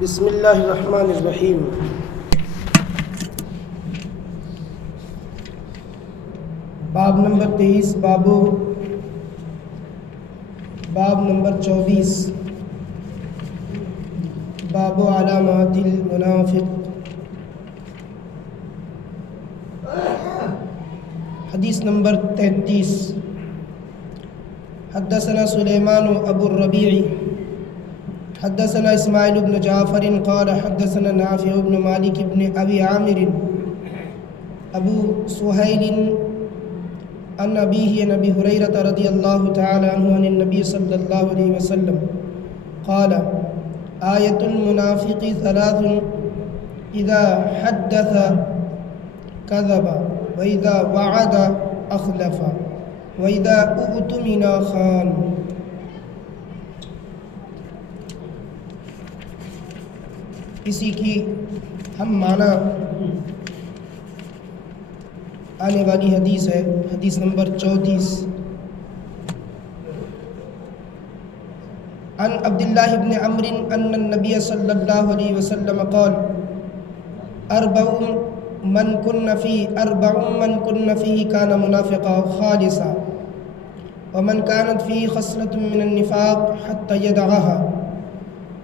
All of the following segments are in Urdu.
بسم اللہ الرحمن الرحیم۔ باب نمبر 23 باب نمبر 24 باب علامات المنافق۔ حدیث نمبر 33۔ حدثنا سلیمان ابو الربیع حدثنا اسماعیل بن جعفر قال حدثنا نافع بن مالک بن ابی عامر ابو سہیل عن ابیہ عن ابی ہریرہ رضی اللہ تعالی عنہ عن النبی صلی اللہ علیہ وسلم قال آیۃ المنافق ثلاث اذا حدث كذب واذا وعد اخلف واذا اؤتمن خان۔ اسی کی ہم معنی آنے والی حدیث ہے، حدیث نمبر 34۔ عن عبداللہ بن عمرو ان النبی صلی اللہ علیہ وسلم قال اربع من کن فیہ کان منافقا خالصا ومن كانت فيه خصلة من النفاق حتى يدعها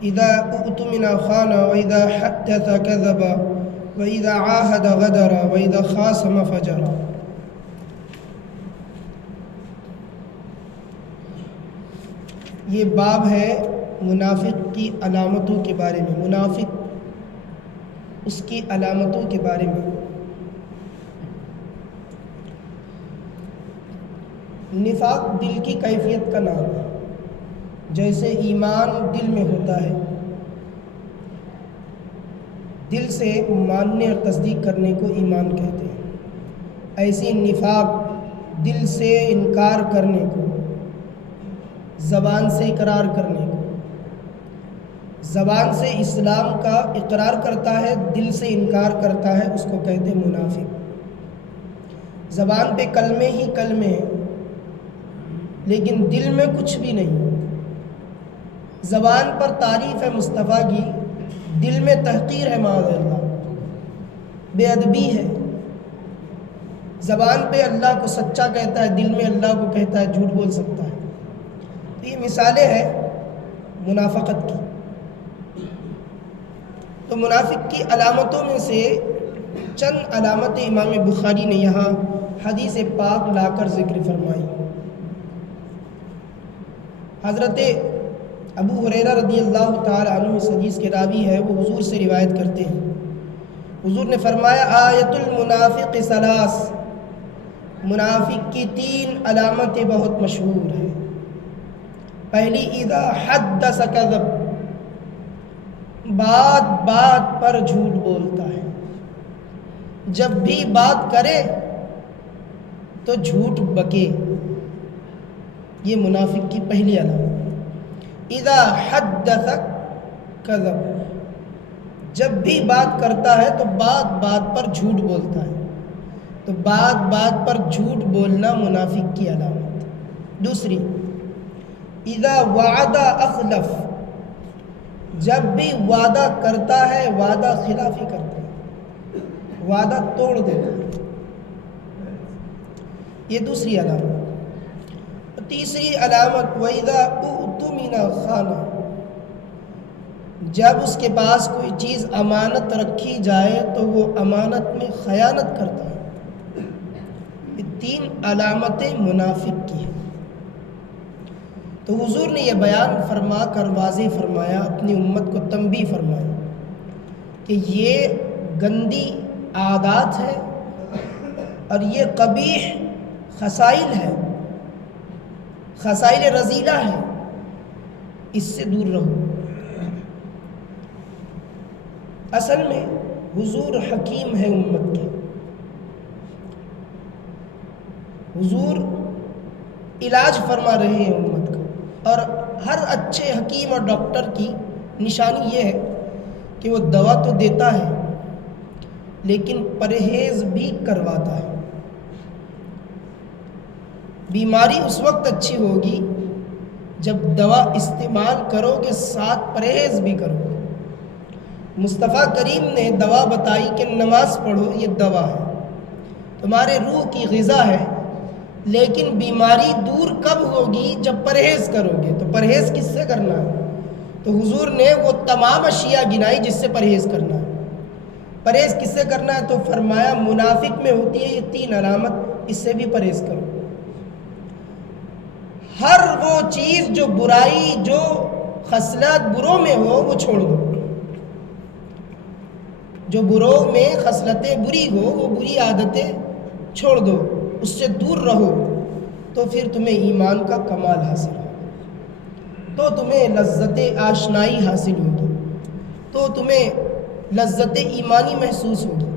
إذا اؤتمن خان وإذا حدث كذب وإذا عاهد غدر وإذا خاصم فجر۔ یہ باب ہے منافق کی علامتوں کے بارے میں، منافق اس کی علامتوں کے بارے میں۔ نفاق دل کی کیفیت کا نام ہے، جیسے ایمان دل میں ہوتا ہے، دل سے ماننے اور تصدیق کرنے کو ایمان کہتے ہیں، ایسی نفاق دل سے انکار کرنے کو، زبان سے اقرار کرنے کو، زبان سے اسلام کا اقرار کرتا ہے، دل سے انکار کرتا ہے، اس کو کہتے ہیں منافق۔ زبان پہ کلمے ہی کلمے ہیں لیکن دل میں کچھ بھی نہیں۔ زبان پر تعریف ہے مصطفیٰ کی، دل میں تحقیر ہے معاذ اللہ، بے ادبی ہے۔ زبان پہ اللہ کو سچا کہتا ہے، دل میں اللہ کو کہتا ہے، جھوٹ بول سکتا ہے۔ تو یہ مثالیں ہیں منافقت کی۔ تو منافق کی علامتوں میں سے چند علامتیں امام بخاری نے یہاں حدیث پاک لا کر ذکر فرمائی۔ حضرت ابو ہریرہ رضی اللہ تعالی عنہ اس حدیث کے راوی ہے، وہ حضور سے روایت کرتے ہیں۔ حضور نے فرمایا آیت المنافق ثلاث، منافق کی 3 علامتیں بہت مشہور ہیں۔ پہلی اذا حدث کذب، بات پر جھوٹ بولتا ہے، جب بھی بات کرے تو جھوٹ بکے، یہ منافق کی پہلی علامت۔ اذا حدث کذب، جب بھی بات کرتا ہے تو بات پر جھوٹ بولتا ہے، تو بات پر جھوٹ بولنا منافق کی علامت۔ دوسری اذا وعد اخلف، جب بھی وعدہ کرتا ہے وعدہ خلافی کرتا ہے، وعدہ توڑ دیتا ہے، یہ دوسری علامت۔ تیسری علامت وَإِذَا اؤْتُمِنَ خَانَ، جب اس کے پاس کوئی چیز امانت رکھی جائے تو وہ امانت میں خیانت کرتا ہے۔ یہ 3 علامتیں منافق کی ہیں۔ تو حضور نے یہ بیان فرما کر واضح فرمایا، اپنی امت کو تنبیہ فرمایا کہ یہ گندی عادات ہے اور یہ قبیح خصائل ہے، خصائل رذیلہ ہے، اس سے دور رہو۔ اصل میں حضور حکیم ہے امت کے، حضور علاج فرما رہے ہیں امت کا، اور ہر اچھے حکیم اور ڈاکٹر کی نشانی یہ ہے کہ وہ دوا تو دیتا ہے لیکن پرہیز بھی کرواتا ہے۔ بیماری اس وقت اچھی ہوگی جب دوا استعمال کرو گے ساتھ پرہیز بھی کرو گے، مصطفیٰ کریم نے دوا بتائی کہ نماز پڑھو، یہ دوا ہے، تمہارے روح کی غذا ہے، لیکن بیماری دور کب ہوگی؟ جب پرہیز کرو گے۔ تو پرہیز کس سے کرنا ہے؟ تو حضور نے وہ تمام اشیاء گنائی جس سے پرہیز کرنا ہے۔ پرہیز کس سے کرنا ہے؟ تو فرمایا منافق میں ہوتی ہے یہ 3 علامت، اس سے بھی پرہیز کرو۔ ہر وہ چیز جو برائی، جو خصلت بروں میں ہو وہ چھوڑ دو، جو بروں میں خصلتیں بری ہو، وہ بری عادتیں چھوڑ دو، اس سے دور رہو، تو پھر تمہیں ایمان کا کمال حاصل ہوگا، تو تمہیں لذت آشنائی حاصل ہوگی، تو تمہیں لذت ایمانی محسوس ہوگی۔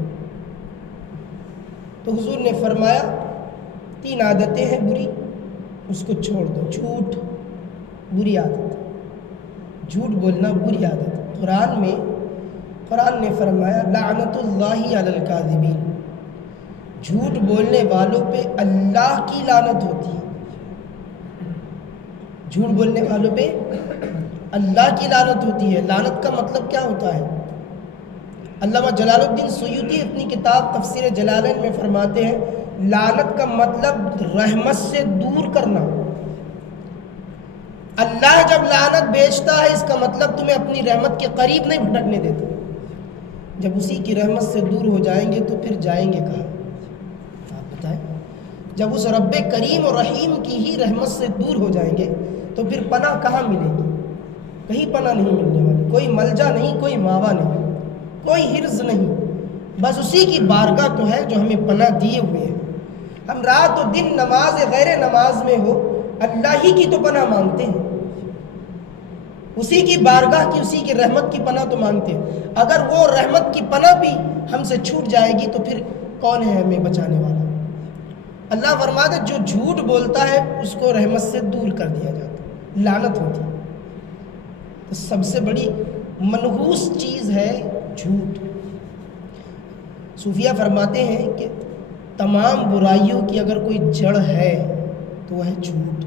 تو حضور نے فرمایا 3 عادتیں ہیں بری، اس کو چھوڑ دو۔ جھوٹ بری عادت، جھوٹ بولنا بری عادت۔ قرآن نے فرمایا لعنت اللہ علی الکاذبین، جھوٹ بولنے والوں پہ اللہ کی لعنت ہوتی ہے، جھوٹ بولنے والوں پہ اللہ کی لعنت ہوتی ہے۔ لعنت کا مطلب کیا ہوتا ہے؟ علامہ جلال الدین سیوطی اپنی کتاب تفسیر جلالین میں فرماتے ہیں لعنت کا مطلب رحمت سے دور کرنا۔ اللہ جب لعنت بھیجتا ہے اس کا مطلب تمہیں اپنی رحمت کے قریب نہیں بھٹکنے دیتا۔ جب اسی کی رحمت سے دور ہو جائیں گے تو پھر جائیں گے کہاں؟ آپ بتائیں۔ جب اس رب کریم اور رحیم کی ہی رحمت سے دور ہو جائیں گے تو پھر پناہ کہاں ملے گی؟ کہیں پناہ نہیں ملنے والی، کوئی ملجا نہیں، کوئی ماوا نہیں، کوئی حرز نہیں، بس اسی کی بارگاہ تو ہے جو ہمیں پناہ دیے ہوئے ہے۔ ہم رات و دن نماز غیر نماز میں ہو اللہ ہی کی تو پناہ مانگتے ہیں، اسی کی بارگاہ کی، اسی کی رحمت کی پناہ تو مانگتے ہیں۔ اگر وہ رحمت کی پناہ بھی ہم سے چھوٹ جائے گی تو پھر کون ہے ہمیں بچانے والا؟ اللہ فرماتا ہے جو جھوٹ بولتا ہے اس کو رحمت سے دور کر دیا جاتا ہے، لعنت ہوتی ہے۔ تو سب سے بڑی منحوس چیز ہے جھوٹ۔ صوفیہ فرماتے ہیں کہ تمام برائیوں کی اگر کوئی جڑ ہے تو وہ ہے جھوٹ۔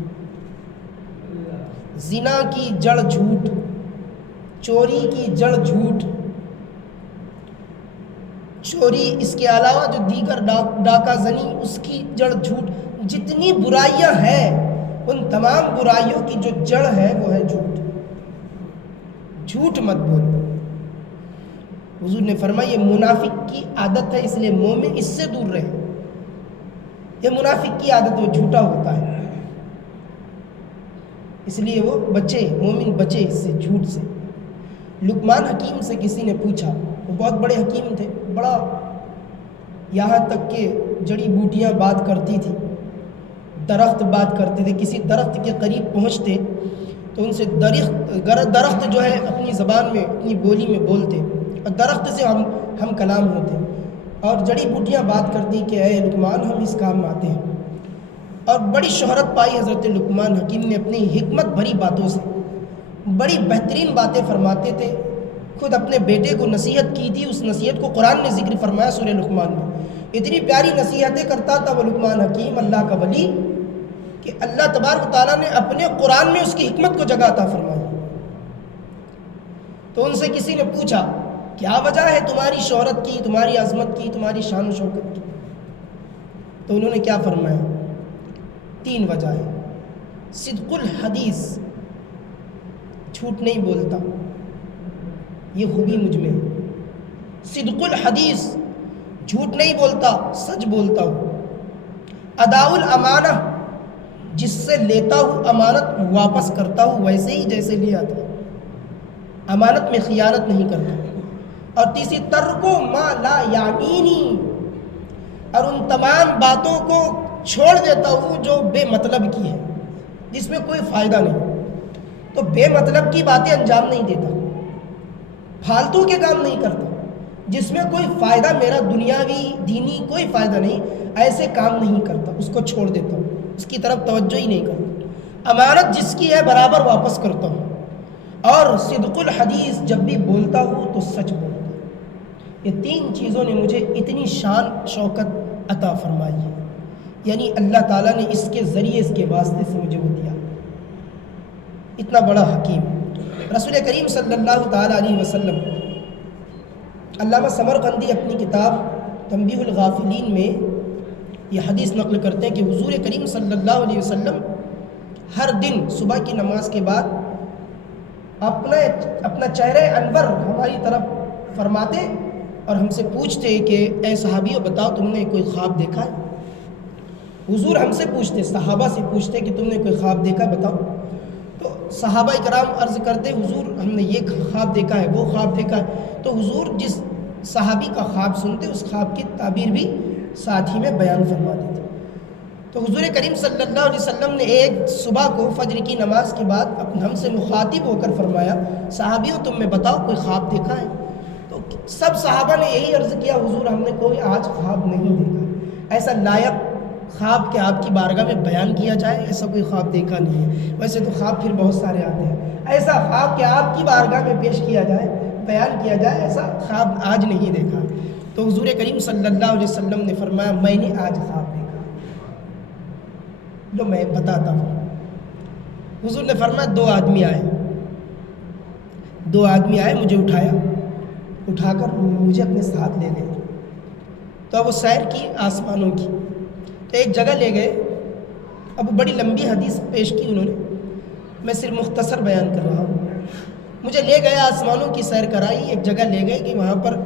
زنا کی جڑ جھوٹ، چوری کی جڑ جھوٹ، چوری اس کے علاوہ جو دیگر ڈاکہ زنی اس کی جڑ جھوٹ۔ جتنی برائیاں ہیں ان تمام برائیوں کی جو جڑ ہے وہ ہے جھوٹ۔ جھوٹ مت بولو۔ حضور نے فرمایا یہ منافق کی عادت ہے، اس لیے مومن اس سے دور رہے۔ یہ منافق کی عادت، وہ جھوٹا ہوتا ہے، اس لیے وہ بچے، مومن بچے اس سے، جھوٹ سے۔ لقمان حکیم سے کسی نے پوچھا، وہ بہت بڑے حکیم تھے، بڑا، یہاں تک کہ جڑی بوٹیاں بات کرتی تھی، درخت بات کرتے تھے، کسی درخت کے قریب پہنچتے تو ان سے درخت جو ہے اپنی زبان میں، اپنی بولی میں بولتے، اور درخت سے ہم کلام ہوتے، اور جڑی بوٹیاں بات کرتی کہ اے لقمان ہم اس کام میں آتے ہیں۔ اور بڑی شہرت پائی حضرت لقمان حکیم نے اپنی حکمت بھری باتوں سے، بڑی بہترین باتیں فرماتے تھے۔ خود اپنے بیٹے کو نصیحت کی تھی، اس نصیحت کو قرآن نے ذکر فرمایا سورہ لقمان میں۔ اتنی پیاری نصیحتیں کرتا تھا وہ لقمان حکیم، اللہ کا ولی، کہ اللہ تبارک و تعالیٰ نے اپنے قرآن میں اس کی حکمت کو جگہ عطا فرمائی۔ تو ان سے کسی نے پوچھا کیا وجہ ہے تمہاری شہرت کی، تمہاری عظمت کی، تمہاری شان و شوکت کی؟ تو انہوں نے کیا فرمایا؟ 3 وجہ ہے۔ صدق الحدیث، جھوٹ نہیں بولتا، یہ خوبی مجھ میں ہے۔ صدق الحدیث، جھوٹ نہیں بولتا، سچ بولتا ہوں۔ اداء الامانہ، جس سے لیتا ہوں امانت واپس کرتا ہوں ویسے ہی جیسے لیا تھا، امانت میں خیانت نہیں کرتا۔ اور تیسری ترک ما لا یعنینی، اور ان تمام باتوں کو چھوڑ دیتا ہوں جو بے مطلب کی ہے، جس میں کوئی فائدہ نہیں۔ تو بے مطلب کی باتیں انجام نہیں دیتا، فالتو کے کام نہیں کرتا، جس میں کوئی فائدہ میرا دنیاوی دینی کوئی فائدہ نہیں، ایسے کام نہیں کرتا، اس کو چھوڑ دیتا ہوں، اس کی طرف توجہ ہی نہیں کرتا۔ امانت جس کی ہے برابر واپس کرتا ہوں، اور صدق الحدیث، جب بھی بولتا ہوں تو سچ بولتا ہوں۔ یہ 3 چیزوں نے مجھے اتنی شان شوکت عطا فرمائی ہے، یعنی اللہ تعالیٰ نے اس کے ذریعے، اس کے واسطے سے مجھے وہ دیا۔ اتنا بڑا حکیم رسول کریم صلی اللہ تعالیٰ علیہ وسلم علامہ سمرقندی اپنی کتاب تنبیہ الغافلین میں یہ حدیث نقل کرتے ہیں کہ حضور کریم صلی اللہ علیہ وسلم ہر دن صبح کی نماز کے بعد اپنا چہرہ انور ہماری طرف فرماتے اور ہم سے پوچھتے کہ اے صحابیوں بتاؤ تم نے کوئی خواب دیکھا ہے؟ حضور ہم سے پوچھتے، صحابہ سے پوچھتے کہ تم نے کوئی خواب دیکھا بتاؤ. تو صحابہ کرام عرض کرتے حضور ہم نے یہ خواب دیکھا ہے، وہ خواب دیکھا ہے. تو حضور جس صحابی کا خواب سنتے اس خواب کی تعبیر بھی ساتھ ہی میں بیان فرما دیتے. تو حضور کریم صلی اللہ علیہ وسلم نے ایک صبح کو فجر کی نماز کے بعد ہم سے مخاطب ہو کر فرمایا صحابیوں تم میں بتاؤ کوئی خواب دیکھا ہے؟ تو سب صحابہ نے یہی عرض کیا حضور ہم نے کوئی آج خواب نہیں دیکھا. ایسا لائق خواب کہ آپ کی بارگاہ میں بیان کیا جائے ایسا کوئی خواب دیکھا نہیں ہے. ویسے تو خواب پھر بہت سارے آتے ہیں، ایسا خواب کہ آپ کی بارگاہ میں پیش کیا جائے بیان کیا جائے ایسا خواب آج نہیں دیکھا. تو حضور کریم صلی اللہ علیہ وسلم نے فرمایا میں نے آج خواب دیکھا، لو میں بتاتا ہوں. حضور نے فرمایا دو آدمی آئے مجھے اٹھا کر مجھے اپنے ساتھ لے گئے. تو اب وہ سیر کی آسمانوں کی، تو ایک جگہ لے گئے. اب بڑی لمبی حدیث پیش کی انہوں نے، میں صرف مختصر بیان کر رہا ہوں. مجھے لے گئے آسمانوں کی سیر کرائی. ایک جگہ لے گئے کہ وہاں پر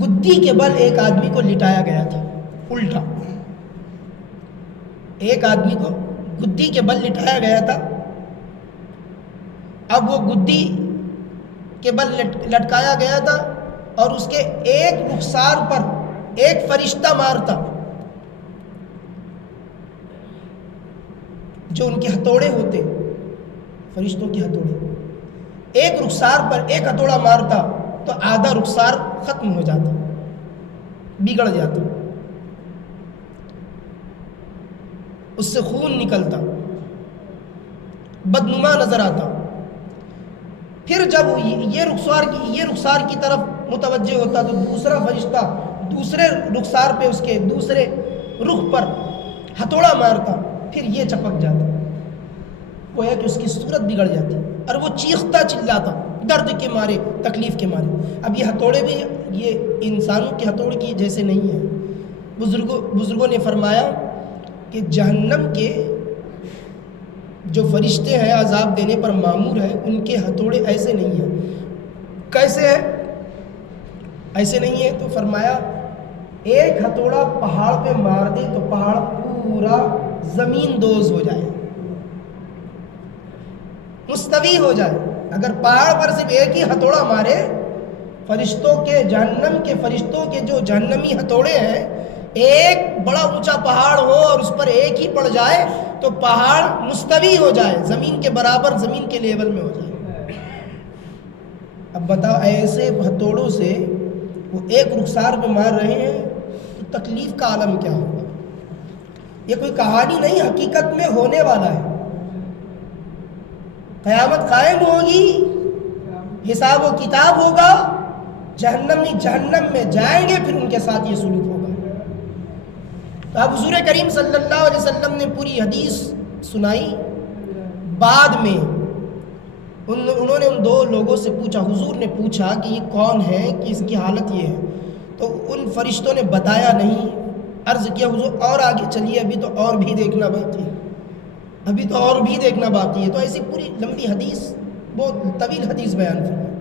گدی کے بل ایک آدمی کو لٹایا گیا تھا الٹا. ایک آدمی کو گدی کے بل لٹایا گیا تھا. اب وہ گدی کے بل لٹکایا گیا تھا اور اس کے ایک رخسار پر ایک فرشتہ مارتا جو ان کے ہتھوڑے ہوتے فرشتوں کے ہتھوڑے، ایک رخسار پر ایک ہتھوڑا مارتا تو آدھا رخسار ختم ہو جاتا، بگڑ جاتا، اس سے خون نکلتا، بدنما نظر آتا. پھر جب یہ رخسار کی طرف متوجہ ہوتا تو دوسرا فرشتہ دوسرے رخسار پہ اس کے دوسرے رخ پر ہتھوڑا مارتا، پھر یہ چپک جاتا، گویا کہ اس کی صورت بگڑ جاتی اور وہ چیختا چلاتا درد کے مارے، تکلیف کے مارے. اب یہ ہتھوڑے بھی یہ انسانوں کے ہتھوڑے کی جیسے نہیں ہیں. بزرگوں نے فرمایا کہ جہنم کے جو فرشتے ہیں عذاب دینے پر مامور ہیں ان کے ہتھوڑے ایسے نہیں ہیں. کیسے ہیں؟ ایسے نہیں ہے. تو فرمایا ایک ہتھوڑا پہاڑ پہ مار دے تو پہاڑ پورا زمین دوز ہو جائے، مستوی ہو جائے. اگر پہاڑ پر صرف ایک ہی ہتھوڑا مارے، جہنم کے فرشتوں کے جو جہنمی ہتھوڑے ہیں، ایک بڑا اونچا پہاڑ ہو اور اس پر ایک ہی پڑ جائے تو پہاڑ مستوی ہو جائے، زمین کے برابر، زمین کے لیول میں ہو جائے. اب بتاؤ ایسے ہتھوڑوں سے وہ ایک رخسار پہ مار رہے ہیں تو تکلیف کا عالم کیا ہوگا. یہ کوئی کہانی نہیں، حقیقت میں ہونے والا ہے. قیامت قائم ہوگی، حساب و کتاب ہوگا، جہنمی جہنم میں جائیں گے، پھر ان کے ساتھ یہ سلوک ہوگا. تو اب حضور کریم صلی اللہ علیہ وسلم نے پوری حدیث سنائی. بعد میں انہوں نے ان دو لوگوں سے پوچھا، حضور نے پوچھا کہ یہ کون ہے کہ اس کی حالت یہ ہے. تو ان فرشتوں نے بتایا نہیں. عرض کیا حضور اور آگے چلیے، ابھی تو اور بھی دیکھنا باقی ہے، ابھی تو اور بھی دیکھنا باقی ہے. تو ایسی پوری لمبی حدیث، بہت طویل حدیث بیان فرمائی.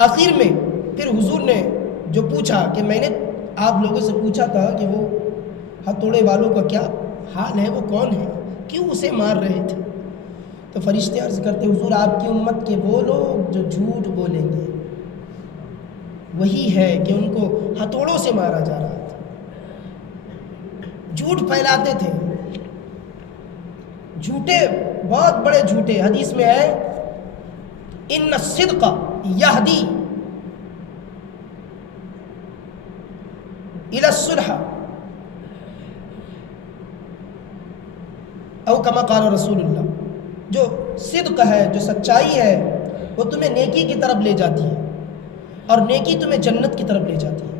آخر میں پھر حضور نے جو پوچھا کہ میں نے آپ لوگوں سے پوچھا تھا کہ وہ ہتھوڑے والوں کا کیا حال ہے، وہ کون ہے، کیوں اسے مار رہے تھے. تو فرشتے عرض کرتے حضور آپ کی امت کے وہ لوگ جو جھوٹ بولیں گے، وہی ہے کہ ان کو ہتھوڑوں سے مارا جا رہا تھا. جھوٹ پھیلاتے تھے، جھوٹے، بہت بڑے جھوٹے. حدیث میں ہے ان الصدق یہدی الی الصلح او کما قال رسول اللہ. جو صدق ہے، جو سچائی ہے، وہ تمہیں نیکی کی طرف لے جاتی ہے اور نیکی تمہیں جنت کی طرف لے جاتی ہے.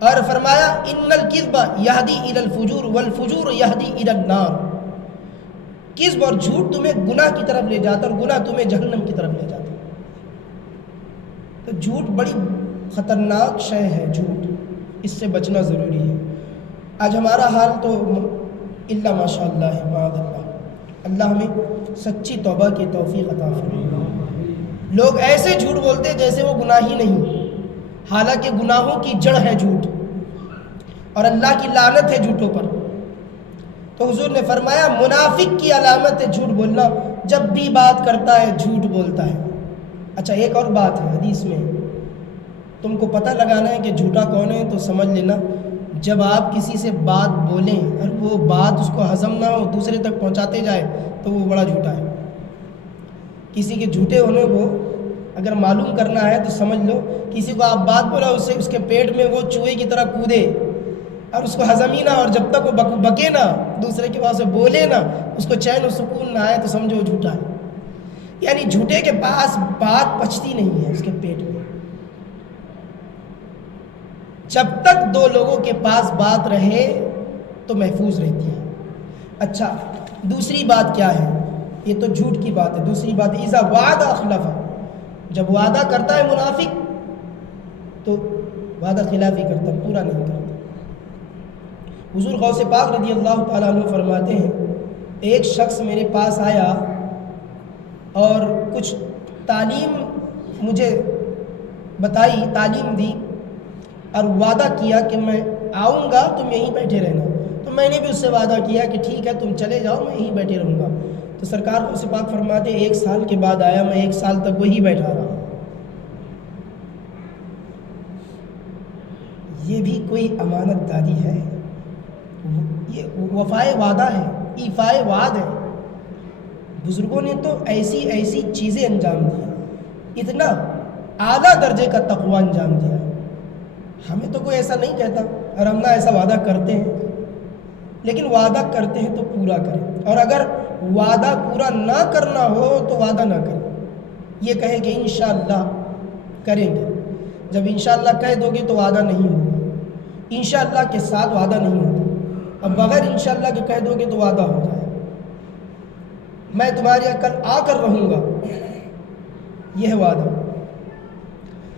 اور فرمایا ان الکذب یہدی الی الفجور والفجور یہدی الی النار. کذب اور جھوٹ تمہیں گناہ کی طرف لے جاتا اور گناہ تمہیں جہنم کی طرف لے جاتا. تو جھوٹ بڑی خطرناک شے ہے جھوٹ، اس سے بچنا ضروری ہے۔ آج ہمارا حال تو اللہ ماشاء اللہ ہے، معاذ اللہ، اللہ ہمیں سچی توبہ کی توفیق عطا فرمائے۔ لوگ ایسے جھوٹ بولتے جیسے وہ گناہ ہی نہیں، حالانکہ گناہوں کی جڑ ہے جھوٹ، اور اللہ کی لعنت ہے جھوٹوں پر۔ تو حضور نے فرمایا منافق کی علامت ہے جھوٹ بولنا، جب بھی بات کرتا ہے جھوٹ بولتا ہے۔ اچھا ایک اور بات ہے حدیث میں، تم کو پتہ لگانا ہے کہ جھوٹا کون ہے تو سمجھ لینا، جب آپ کسی سے بات بولیں اور وہ بات اس کو ہضم نہ ہو، دوسرے تک پہنچاتے جائے تو وہ بڑا جھوٹا ہے۔ کسی کے جھوٹے ہونے کو اگر معلوم کرنا ہے تو سمجھ لو، کسی کو آپ بات بولا اس کے پیٹ میں وہ چوہے کی طرح کودے اور اس کو ہضم ہی نہ، اور جب تک وہ بکے نہ، دوسرے کے پاس بولے نہ، اس کو چین و سکون نہ آئے تو سمجھو وہ جھوٹا ہے۔ یعنی جھوٹے کے پاس بات پچتی نہیں ہے اس کے پیٹ میں، جب تک دو لوگوں کے پاس بات رہے تو محفوظ رہتی ہے۔ اچھا دوسری بات کیا ہے؟ یہ تو جھوٹ کی بات ہے۔ دوسری بات اذا وعد اخلف، جب وعدہ کرتا ہے منافق تو وعدہ خلافی کرتا، پورا نہیں کرتا۔ حضور غوث پاک رضی اللہ تعالیٰ عنہ فرماتے ہیں ایک شخص میرے پاس آیا اور کچھ تعلیم مجھے بتائی، تعلیم دی، اور وعدہ کیا کہ میں آؤں گا تم یہیں بیٹھے رہنا۔ تو میں نے بھی اس سے وعدہ کیا کہ ٹھیک ہے تم چلے جاؤ، میں یہیں بیٹھے رہوں گا۔ تو سرکار غوث پاک فرماتے ہیں 1 سال کے بعد آیا، میں 1 سال تک وہی بیٹھا رہا۔ یہ بھی کوئی امانت داری ہے؟ یہ وفائے وعدہ ہے، ایفائے وعد ہے۔ بزرگوں نے تو ایسی ایسی چیزیں انجام دی، اتنا اعلیٰ درجے کا تقوی انجام دیا۔ ہمیں تو کوئی ایسا نہیں کہتا، اور ہم نہ ایسا وعدہ کرتے ہیں، لیکن وعدہ کرتے ہیں تو پورا کریں، اور اگر وعدہ پورا نہ کرنا ہو تو وعدہ نہ کریں، یہ کہیں کہ انشاءاللہ کریں گے۔ جب انشاءاللہ کہہ دو گے تو وعدہ نہیں ہوگا، انشاءاللہ کے ساتھ وعدہ نہیں ہوتا، اب بغیر انشاءاللہ کے کہہ دو گے تو وعدہ ہو جائے۔ میں تمہارے یہاں کل آ کر رہوں گا، یہ ہے وعدہ۔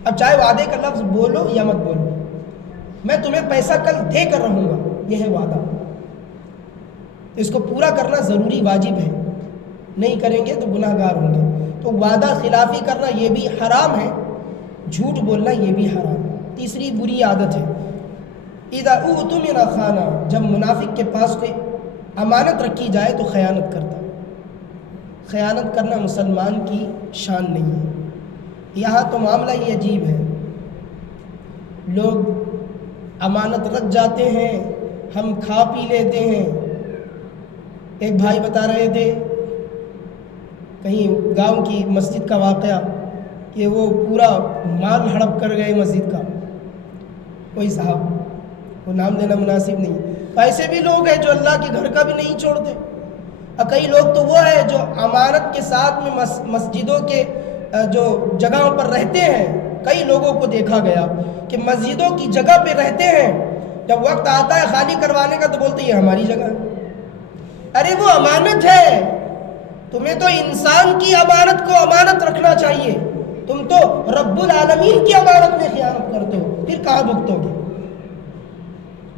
اب چاہے وعدے کا لفظ بولو یا مت بولو، میں تمہیں پیسہ کل دے کر رہوں گا، یہ ہے وعدہ۔ اس کو پورا کرنا ضروری واجب ہے، نہیں کریں گے تو گناہ گار ہوں گے۔ تو وعدہ خلافی کرنا یہ بھی حرام ہے، جھوٹ بولنا یہ بھی حرام ہے۔ تیسری بری عادت ہے اذا اؤتمن خان، جب منافق کے پاس کوئی امانت رکھی جائے تو خیانت کرتا۔ خیانت کرنا مسلمان کی شان نہیں ہے۔ یہاں تو معاملہ یہ عجیب ہے، لوگ امانت رکھ جاتے ہیں، ہم کھا پی لیتے ہیں۔ ایک بھائی بتا رہے تھے کہیں گاؤں کی مسجد کا واقعہ کہ وہ پورا مال ہڑپ کر گئے مسجد کا، کوئی صاحب، وہ نام لینا مناسب نہیں۔ ایسے بھی لوگ ہیں جو اللہ کے گھر کا بھی نہیں چھوڑتے، اور کئی لوگ تو وہ ہیں جو امانت کے ساتھ میں مسجدوں کے جو جگہوں پر رہتے ہیں۔ کئی لوگوں کو دیکھا گیا کہ مسجدوں کی جگہ پہ رہتے ہیں، جب وقت آتا ہے خالی کروانے کا تو بولتے ہیں یہ ہماری جگہ ہے۔ ارے وہ امانت ہے، تمہیں تو انسان کی امانت کو امانت رکھنا چاہیے، تم تو رب العالمین کی امانت میں خیانت کرتے ہو، پھر کہاں بھگتو گے؟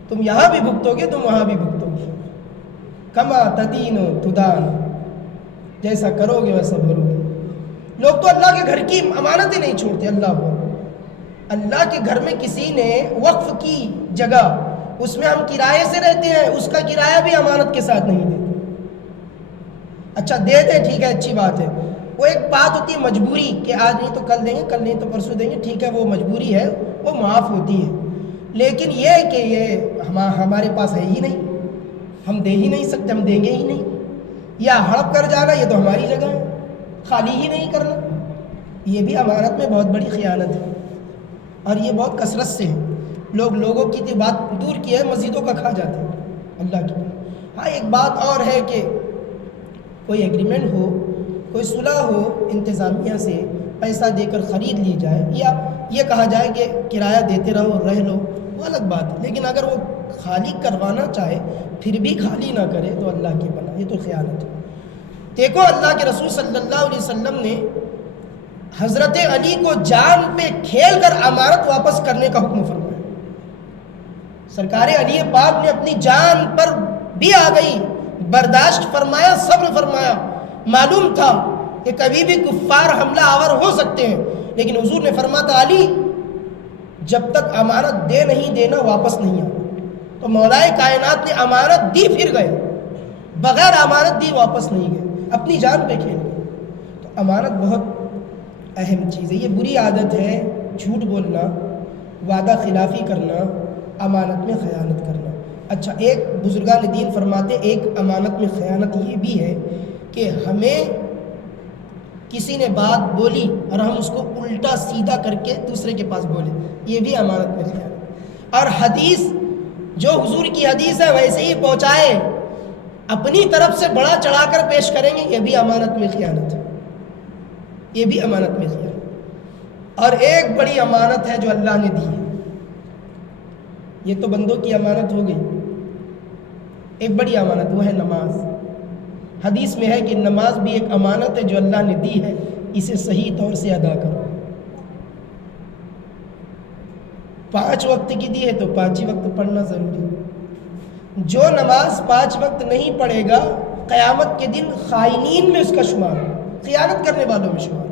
تم یہاں بھی بھگتو گے، تم وہاں بھی بھگتو گے۔ کما تدین تدان، جیسا کرو گے ویسا بھرو گے۔ لوگ تو اللہ کے گھر کی امانتیں نہیں چھوڑتے۔ اللہ کے گھر میں کسی نے وقف کی جگہ، اس میں ہم کرائے سے رہتے ہیں، اس کا کرایہ بھی امانت کے ساتھ نہیں دیتے۔ اچھا دے دے ٹھیک ہے، اچھی بات ہے، وہ ایک بات ہوتی ہے مجبوری کہ آج نہیں تو کل دیں گے، کل نہیں تو پرسوں دیں گے، ٹھیک ہے وہ مجبوری ہے، وہ معاف ہوتی ہے۔ لیکن یہ کہ یہ ہمارے پاس ہے ہی نہیں، ہم دے ہی نہیں سکتے، ہم دیں گے ہی نہیں، یا ہڑپ کر جانا یہ تو ہماری جگہ ہے، خالی ہی نہیں کرنا، یہ بھی امانت میں بہت بڑی خیانت ہے، اور یہ بہت کثرت سے ہے۔ لوگ لوگوں کی بات دور کی ہے، مسجدوں کا کھا جاتے ہیں اللہ کی۔ ہاں ایک بات اور ہے کہ کوئی ایگریمنٹ ہو، کوئی صلح ہو انتظامیہ سے، پیسہ دے کر خرید لی جائے، یا یہ کہا جائے کہ کرایہ دیتے رہو رہ لو، وہ الگ بات ہے۔ لیکن اگر وہ خالی کروانا چاہے پھر بھی خالی نہ کرے تو اللہ کی پناہ، یہ تو خیانت ہے۔ دیکھو اللہ کے رسول صلی اللہ علیہ وسلم نے حضرت علی کو جان پہ کھیل کر امانت واپس کرنے کا حکم فرمایا۔ سرکار علی پاک نے اپنی جان پر بھی آ گئی، برداشت فرمایا، صبر فرمایا۔ معلوم تھا کہ کبھی بھی کفار حملہ آور ہو سکتے ہیں، لیکن حضور نے فرمایا علی جب تک امانت دے نہیں دینا واپس نہیں آنا۔ تو مولائے کائنات نے امانت دی، پھر گئے، بغیر امانت دی واپس نہیں گئے، اپنی جان پہ کھیل گئے۔ تو امانت بہت اہم چیز ہے۔ یہ بری عادت ہے جھوٹ بولنا، وعدہ خلافی کرنا، امانت میں خیانت کرنا۔ اچھا، ایک بزرگان دین فرماتے ایک امانت میں خیانت یہ بھی ہے کہ ہمیں کسی نے بات بولی اور ہم اس کو الٹا سیدھا کر کے دوسرے کے پاس بولے، یہ بھی امانت میں خیانت۔ اور حدیث جو حضور کی حدیث ہے ویسے ہی پہنچائے، اپنی طرف سے بڑا چڑھا کر پیش کریں گے، یہ بھی امانت میں خیانت ہے، یہ بھی امانت میں خیانت۔ اور ایک بڑی امانت ہے جو اللہ نے دی ہے، یہ تو بندوں کی امانت ہو گئی، ایک بڑی امانت وہ ہے نماز۔ حدیث میں ہے کہ نماز بھی ایک امانت ہے جو اللہ نے دی ہے، اسے صحیح طور سے ادا کرو۔ 5 وقت کی دی ہے تو 5 ہی وقت پڑھنا ضروری ہے۔ جو نماز 5 وقت نہیں پڑھے گا قیامت کے دن خائنین میں اس کا شمار، خیانت کرنے والوں میں شمار۔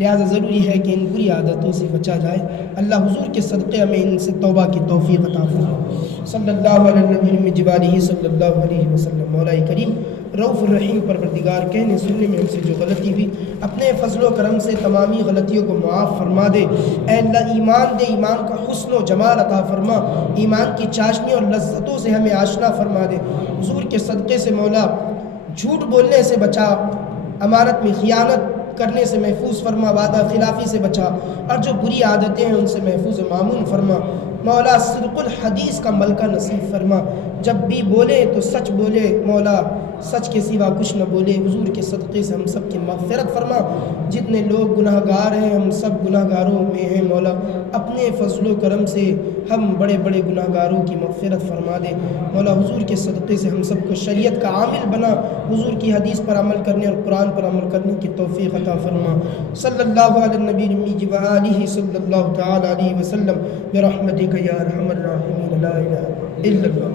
لہذا ضروری ہے کہ ان بری عادتوں سے بچا جائے۔ اللہ حضور کے صدقے ہمیں ان سے توبہ کی توفیق عطا فرمائے۔ صلی اللہ علیہ نبی من جبالہ صلی اللہ علیہ وسلم۔ مولا کریم رؤوف الرحیم پروردگار، کہنے سننے میں ہم سے جو غلطی ہوئی اپنے فضل و کرم سے تمامی غلطیوں کو معاف فرما دے۔ اے اللہ ایمان دے، ایمان کا حسن و جمال عطا فرما، ایمان کی چاشنی اور لذتوں سے ہمیں آشنا فرما دے۔ حضور کے صدقے سے مولا جھوٹ بولنے سے بچا، امانت میں خیانت کرنے سے محفوظ فرما، وعدہ خلافی سے بچا، اور جو بری عادتیں ہیں ان سے محفوظ و مامون فرما۔ مولا صدق الحدیث کا ملکہ نصیب فرما، جب بھی بولے تو سچ بولے، مولا سچ کے سوا کچھ نہ بولے۔ حضور کے صدقے سے ہم سب کی مغفرت فرما، جتنے لوگ گناہ گار ہیں ہم سب گناہ گاروں میں ہیں، مولا اپنے فضل و کرم سے ہم بڑے بڑے گناہ گاروں کی مغفرت فرما دے۔ مولا حضور کے صدقے سے ہم سب کو شریعت کا عامل بنا، حضور کی حدیث پر عمل کرنے اور قرآن پر عمل کرنے کی توفیق عطا فرما۔ صلی اللہ علی النبی الأمی وآلہ صلی اللہ تعالی علیہ وسلم برحمتک یا ارحم الراحمین، لا الہ الا اللہ۔